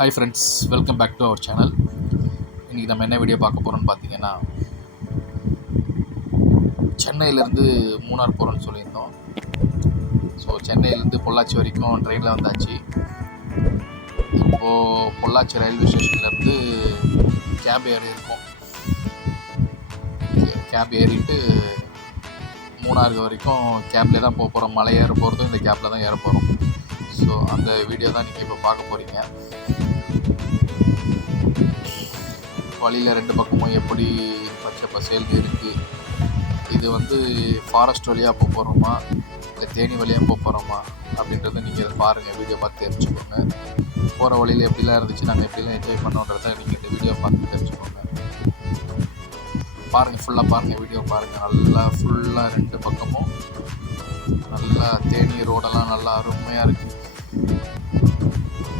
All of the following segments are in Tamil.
Hi friends, welcome back to our channel. இன்றைக்கி நம்ம என்ன வீடியோ பார்க்க போகிறோம்னு பார்த்தீங்கன்னா, சென்னையிலேருந்து மூணார் போகிறோன்னு சொல்லியிருந்தோம். ஸோ சென்னையிலேருந்து பொள்ளாச்சி வரைக்கும் ட்ரெயினில் வந்தாச்சு. இப்போது பொள்ளாச்சி ரயில்வே ஸ்டேஷன்லேருந்து கேப் ஏறியிருக்கோம். கேப் ஏறிட்டு மூணாருக்கு வரைக்கும் கேப்லேயே தான் போக போகிறோம். மலை ஏற போகிறதும் இந்த கேப்பில் தான் ஏற போகிறோம். ஸோ அந்த வீடியோ தான் நீங்கள் இப்போ பார்க்க போகிறீங்க. வழியில் ரெண்டு பக்கமும் எப்படி பச்சை பசேல்னு இருக்குது. இது ஃபாரஸ்ட் வழியாக போக போகிறோமா இல்லை தேனி வழியாக போக போகிறோமா அப்படின்றத நீங்கள் இதை பாருங்கள், வீடியோ பார்த்து தெரிஞ்சுக்கோங்க. போகிற வழியில் எப்படிலாம் இருந்துச்சு, நாங்கள் எப்படிலாம் என்ஜாய் பண்ணோன்றதை நீங்கள் இந்த வீடியோ பார்த்து தெரிஞ்சுக்கோங்க. பாருங்கள், ஃபுல்லாக பாருங்கள், வீடியோ பாருங்கள். நல்லா ஃபுல்லாக ரெண்டு பக்கமும் நல்லா தேனி ரோடெல்லாம் நல்லா அருமையாக இருக்குது.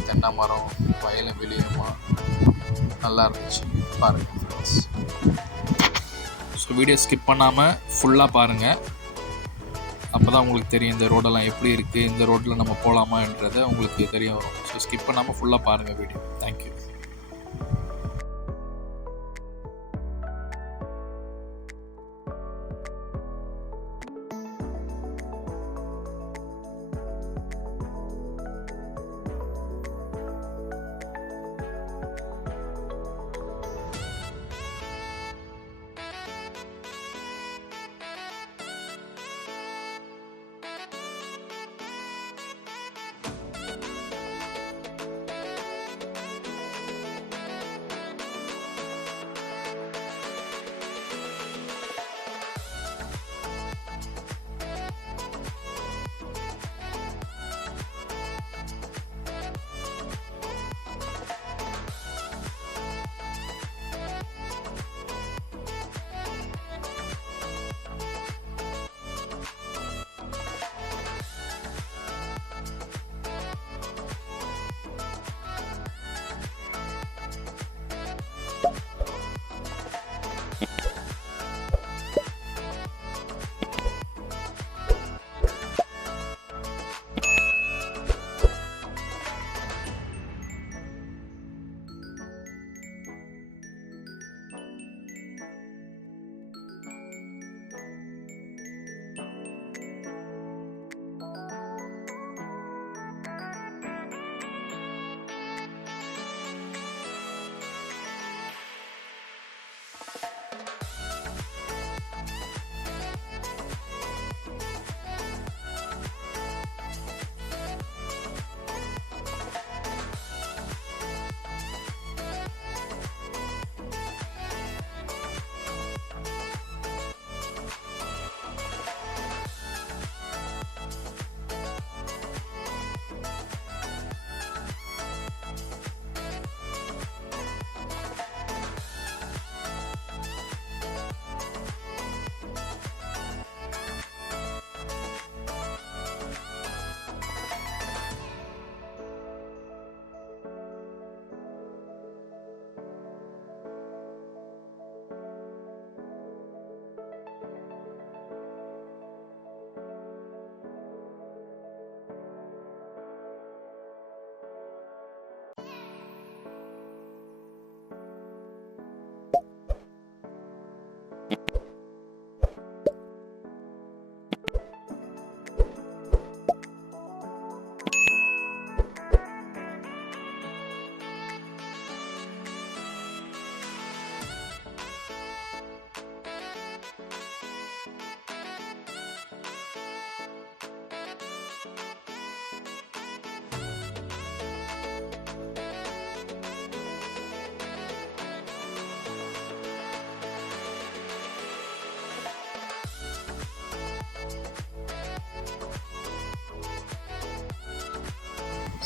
தென்னை மரம், வயலும் வெளியுமா நல்லா இருந்துச்சு. பாருங்கள் ஃப்ரெண்ட்ஸ். ஸோ வீடியோ ஸ்கிப் பண்ணாமல் ஃபுல்லாக பாருங்கள். அப்போ தான் உங்களுக்கு தெரியும் இந்த ரோடெல்லாம் எப்படி இருக்குது, இந்த ரோட்டில் நம்ம போகலாமான்றதை உங்களுக்கு தெரிய வரும். ஸோ ஸ்கிப் பண்ணாமல் ஃபுல்லாக பாருங்கள் வீடியோ. தேங்க்யூ.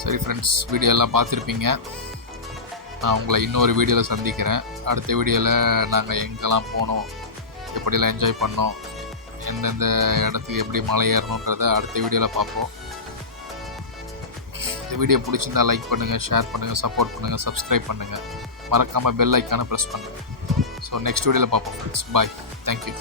சரி ஃப்ரெண்ட்ஸ், வீடியோ எல்லாம் பார்த்துருப்பீங்க. நான் உங்களை இன்னொரு வீடியோவில் சந்திக்கிறேன். அடுத்த வீடியோவில் நாங்கள் எங்கெல்லாம் போனோம், எப்படிலாம் என்ஜாய் பண்ணோம், எந்தெந்த இடத்துக்கு எப்படி மலை ஏறணுன்றதை அடுத்த வீடியோவில் பார்ப்போம். இந்த வீடியோ பிடிச்சிருந்தால் லைக் பண்ணுங்கள், ஷேர் பண்ணுங்கள், சப்போர்ட் பண்ணுங்கள், சப்ஸ்கிரைப் பண்ணுங்கள். மறக்காமல் பெல் ஐக்கானை ப்ரெஸ் பண்ணுங்கள். ஸோ நெக்ஸ்ட் வீடியோவில் பார்ப்போம் ஃப்ரெண்ட்ஸ். பாய். தேங்க்யூ.